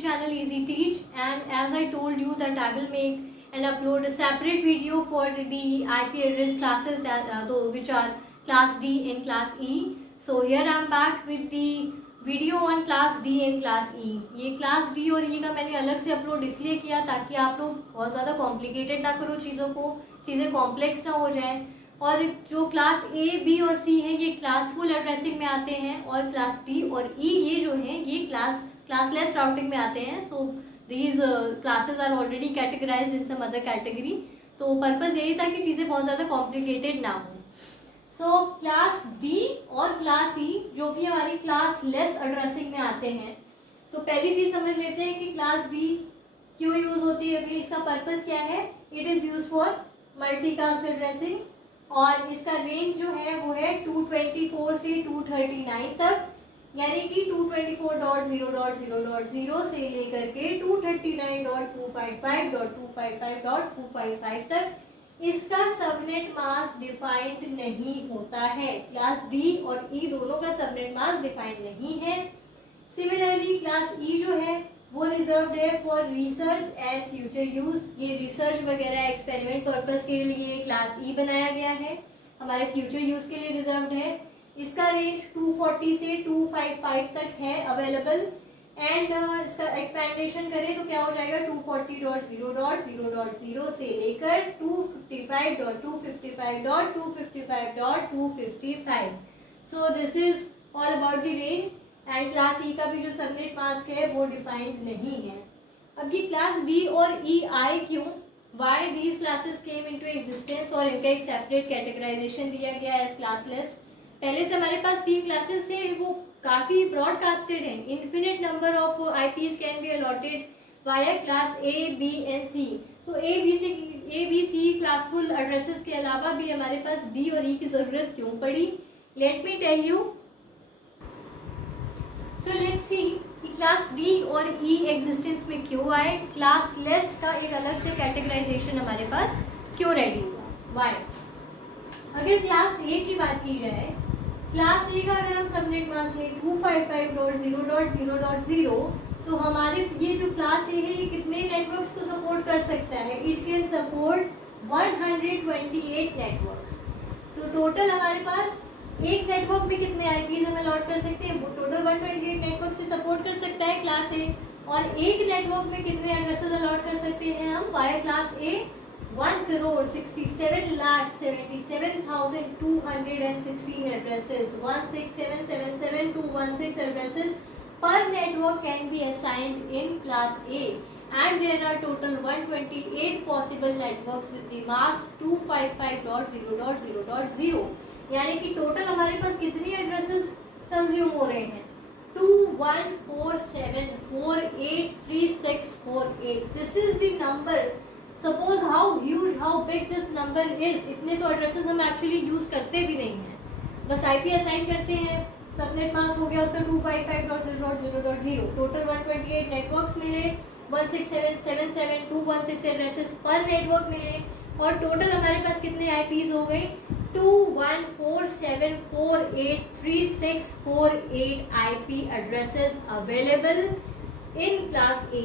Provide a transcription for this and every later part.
channel Easy Teach, and as I told you that I will make and upload a separate video for the IP address classes that which are class D and class E. So here I am back with the video on class D and class ई. ये class D और ई का मैंने अलग से upload इसलिए किया ताकि आप लोग बहुत ज़्यादा कॉम्प्लिकेटेड ना करो चीज़ों को, चीज़ें कॉम्प्लेक्स ना हो जाएं. और जो क्लास ए बी और सी है ये क्लासफुल एड्रेसिंग में आते हैं, और क्लास डी और ई ये जो हैं ये क्लासलेस राउटिंग में आते हैं. So these classes are already categorized in some other category. तो पर्पज़ यही था कि चीज़ें बहुत ज़्यादा कॉम्प्लिकेटेड ना हो. सो क्लास डी और क्लास ई जो कि हमारी क्लास लेस एड्रेसिंग में आते हैं. तो पहली चीज समझ लेते हैं कि क्लास डी क्यों यूज होती है. इसका पर्पस क्या है. It is use for multicast addressing, और इसका रेंज जो है वो है 224 से 239 तक, यानी कि 224.0.0.0 से लेकर के 239.255.255.255 तक. इसका सबनेट मास्क डिफाइंड नहीं होता है. क्लास डी और ई दोनों का सबनेट मास्क डिफाइंड नहीं है. सिमिलरली क्लास ई जो है वो रिजर्व्ड है for research and future use. ये रिसर्च वगैरह एक्सपेरिमेंट पर्पस के लिए क्लास ई बनाया गया है, हमारे फ्यूचर यूज के लिए रिजर्व्ड है. इसका रेंज 240 से 255 तक है अवेलेबल, एंड इसका एक्सपेंडेशन करें तो क्या हो जाएगा 240.0.0.0 से लेकर 255.255.255.255. So this is all about the range. And class ई का भी जो सबनेट मास्क है वो डिफाइंड नहीं है. अब ये क्लास डी और ई आई क्यों, why these classes came into existence, और इनका एक सेपरेट कैटेगराइजेशन दिया गया एज क्लासलेस. पहले से हमारे पास 3 क्लासेस थे, वो काफी ब्रॉडकास्टेड हैं. Infinite number of IPs can be allotted via class A B and C. तो A B C classful addresses के अलावा भी हमारे पास डी और ई की जरूरत क्यों पड़ी. Let me tell you. So let's see class D और ई एग्जिस्टेंस में क्यों आए. क्लास लेस का एक अलग से कैटेगराइजेशन हमारे पास क्यों रेडी हुआ, वाई. अगर क्लास ए की बात की जाए, क्लास ए का अगर हम सबनेट मास्क लें 255.0.0.0, तो हमारे ये जो क्लास ए है ये कितने नेटवर्क्स को सपोर्ट कर सकता है. It can support 128 networks. तो टोटल हमारे पास एक नेटवर्क में कितने आईपीज हम अलॉट कर सकते हैं, वो टोटल 128 नेटवर्क से सपोर्ट कर सकता है क्लास ए. और एक नेटवर्क में कितने एड्रेसेस अलॉट कर सकते हैं हम via class A, 1,67,77,216 addresses, 16777 addresses per network can be assigned in class A, and there are total 128 possible networks with the mask 255.0.0.0. यानी कि टोटल हमारे पास कितनी एड्रेसेस कंज्यूम हो रहे हैं 2147483648. This is the numbers. Suppose how huge how big this number is. इतने तो addresses हम एक्चुअली यूज करते भी नहीं हैं, बस आईपी असाइन करते हैं. सबनेट मास्क हो गया उसका 255.0.0.0. टोटल 128 नेटवर्क्स मिले, 167,77,216 एड्रेसेस पर नेटवर्क मिले, और टोटल हमारे पास कितने आईपीज हो गए 214748368 IP addresses available in class ए.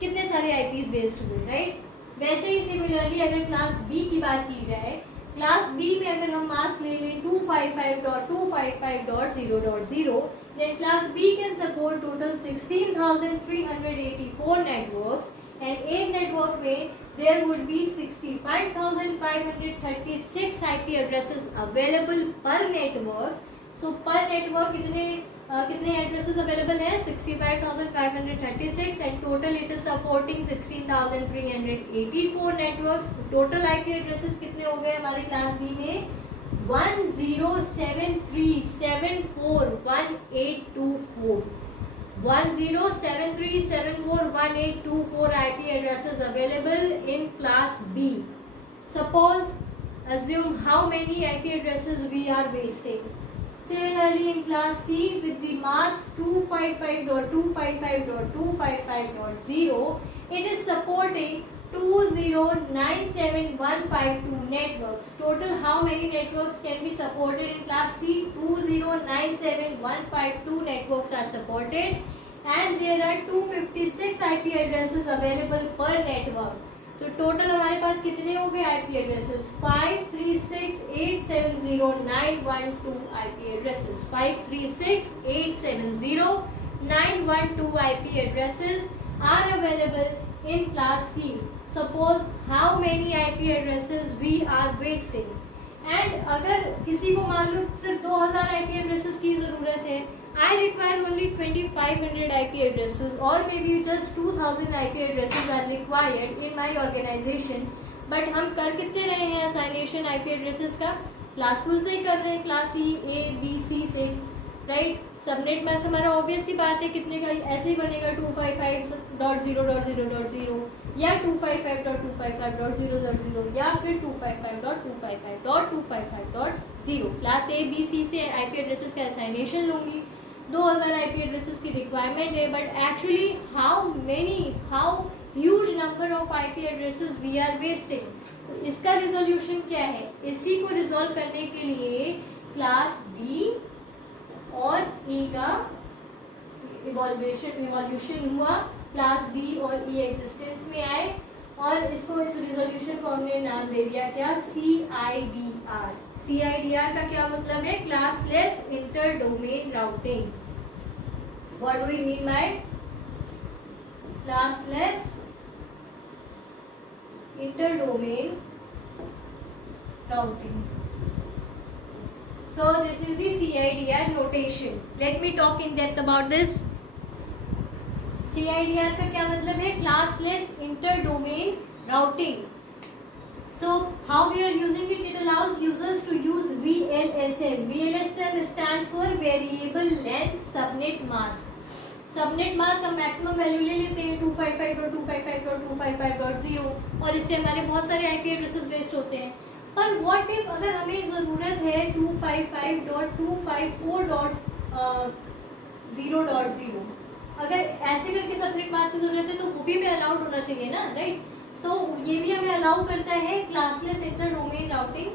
कितने सारे आईपीज वेस्ट हुए, राइट. वैसे ही सिमिलरली अगर क्लास बी की बात की जाए, क्लास बी में अगर हम मास्क ले लें 255.255.0.0, then class B can support total 16,384 networks, and एक नेटवर्क में there would be 65,536 IP addresses available per network. So per network कितने एड्रेसेस अवेलेबल हैं 65,536, and total it is supporting 16,384 networks. Total IP addresses कितने हो गए हमारे class B में 1073741824. 1073741824 IP addresses available in class B. Suppose, assume how many IP addresses we are wasting. Similarly in class C with the mask 255.255.255.0, it is supporting 2097152 networks. Total how many networks can be supported in class C? 2097152 networks are supported, and there are 256 IP addresses available per network. तो total हमारे पास कितने हो गए IP addresses? 536870912 IP addresses. 536870912 IP addresses are available in class C. Suppose how many IP addresses we are wasting. And अगर किसी को मान लो सिर्फ 2000 IP addresses की जरूरत है, I require only 2500 IP addresses or maybe just 2000 IP addresses are required in my organization. But हम कर किससे रहे हैं assignation IP addresses का? क्लासफुल से ही कर रहे हैं, class C, A, B, C से, राइट. सबनेट मैच हमारा ऑब्वियस सी बात है कितने का, ऐसे ही बनेगा 255.0.0.0 या 255.255.0.0 या फिर 255.255.255.0. क्लास A, B, C से IP एड्रेसेस का असाइनेशन लूँगी. 2000 IP एड्रेसेस की रिक्वायरमेंट है, but actually how huge number of IP addresses we are wasting. तो इसका रिजोल्यूशन क्या है? इसी को रिजोल्व करने के लिए क्लास B और E का इवोल्यूशन हुआ, क्लास D और E एग्जिस्टेंस में आए और इसको इस रिजोल्यूशन को हमने नाम दे दिया क्या? CIDR. CIDR का क्या मतलब है? Classless inter domain routing. What do we mean by classless inter domain routing? So this is the CIDR notation. Let me talk in depth about this. CIDR का क्या मतलब है? Classless Inter-Domain Routing. So how we are using it? It allows users to use VLSM. VLSM stands for Variable Length Subnet Mask. Subnet mask हम maximum value ले लेते हैं 255.255.255.0 और इससे हमारे बहुत सारे IP एड्रेसेस वेस्ट होते हैं. पर व्हाट इफ अगर हमें ज़रूरत है 255.254.0.0, अगर ऐसे करके सबनेट मास्क की जरूरत है तो वो भी हमें अलाउड होना चाहिए ना, राइट. सो ये भी हमें अलाउ करता है classless inter domain routing,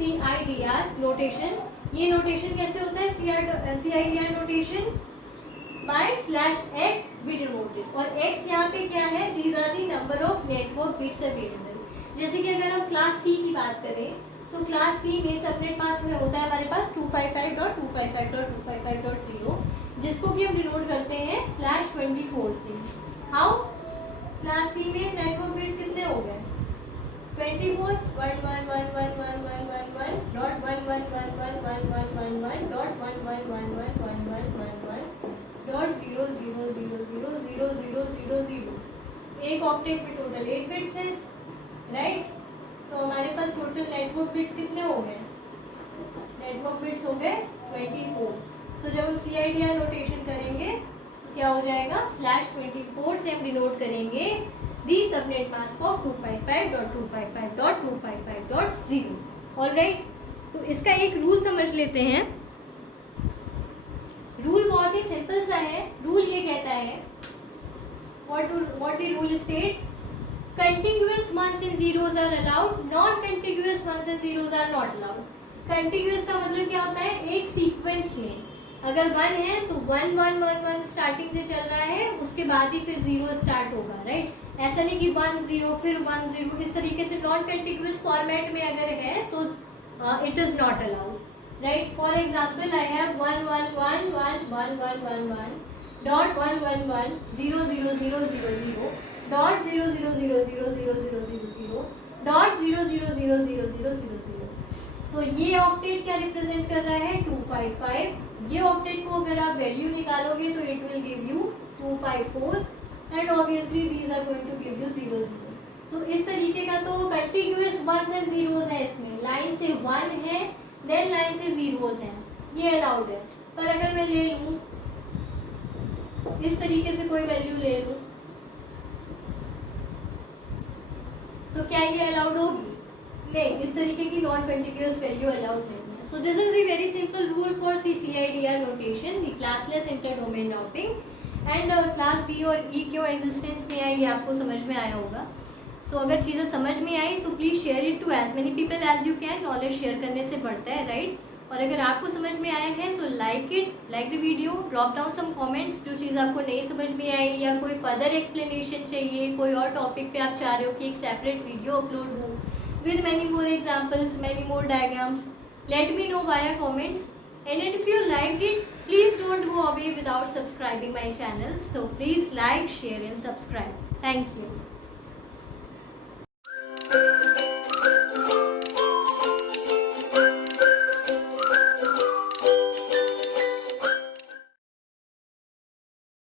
CIDR notation. ये नोटेशन कैसे होता है? CIDR notation by /x we denoted, और x यहाँ पे क्या है? These are the number of network bits available. जैसे कि अगर हम क्लास C की बात करें तो क्लास C में सबनेट मास्क में होता है हमारे पास 255.255.255.0 जिसको कि हम डिनोट करते हैं /24 से. हाउ? क्लास C में नेटवर्क बिट्स कितने हो गए? 24 .1111111111111111.000000000. एक ऑक्टेट में टोटल 8 बिट्स है, राइट. तो हमारे पास टोटल नेटवर्क बिट्स कितने हो गए? नेटवर्क बिट्स हो गए 24. तो जब हम CIDR नोटेशन करेंगे तो क्या हो जाएगा? /24 से हम डिनोट करेंगे दी सबनेट मास्क ऑफ 255.255.255.0. ऑलराइट. तो इसका एक रूल समझ लेते हैं. रूल बहुत ही सिंपल सा है. रूल ये कहता है, what the rule states, contiguous ones and zeros are allowed, non-contiguous ones and zeros are not allowed. contiguous का मतलब क्या होता है? एक सीक्वेंस में अगर 1 है तो 1 1 1 1 स्टार्टिंग से चल रहा है, उसके बाद ही फिर 0 स्टार्ट होगा, राइट. ऐसा नहीं कि 1 0 फिर 1 0. इस तरीके से नॉन कंटिग्यूअस फॉर्मेट में अगर है तो it is not allowed, right. For example I have 1 1 1 1 1 1 1 1 dot 1 1 1 0 0 0 0 0 dot 0 0 0 0 0 0 0 0 dot 0 0 0 0 0 0 0. तो ये ऑक्टेट क्या रिप्रेजेंट कर रहा है? 255. ये ऑक्टेट को अगर आप वैल्यू निकालोगे तो it will give you 254 and obviously these are going to give you 0 0. तो इस तरीके का तो कंटिन्यूअस वंस एंड जीरोस है. इसमें लाइन से 1 है, देन लाइन से जीरोस है, ये अलाउड है. पर अगर मैं ले लूँ इस तरीके से कोई वैल्यू ले लूँ तो क्या ये अलाउड होगी? नहीं, इस तरीके की नॉन कंटिन्यूअस वैल्यू अलाउड नहीं है. So this is the very simple rule for the CIDR notation, the classless inter domain routing. And class B और E क्यों एग्जिस्टेंस में आई ये आपको समझ में आया होगा. सो अगर चीज़ें समझ में आई so please share it to as many people as you can. Knowledge share करने से बढ़ता है, राइट. और अगर आपको समझ में आया है so like the video, drop down some comments जो चीज़ आपको नहीं समझ में आई या कोई फर्दर एक्सप्लेनेशन चाहिए, कोई और टॉपिक पे आप चाह रहे हो कि एक सेपरेट वीडियो अपलोड हो with many more examples, many more diagrams. Let me know via comments. And if you liked it, please don't go away without subscribing my channel. So please like, share and subscribe. Thank you.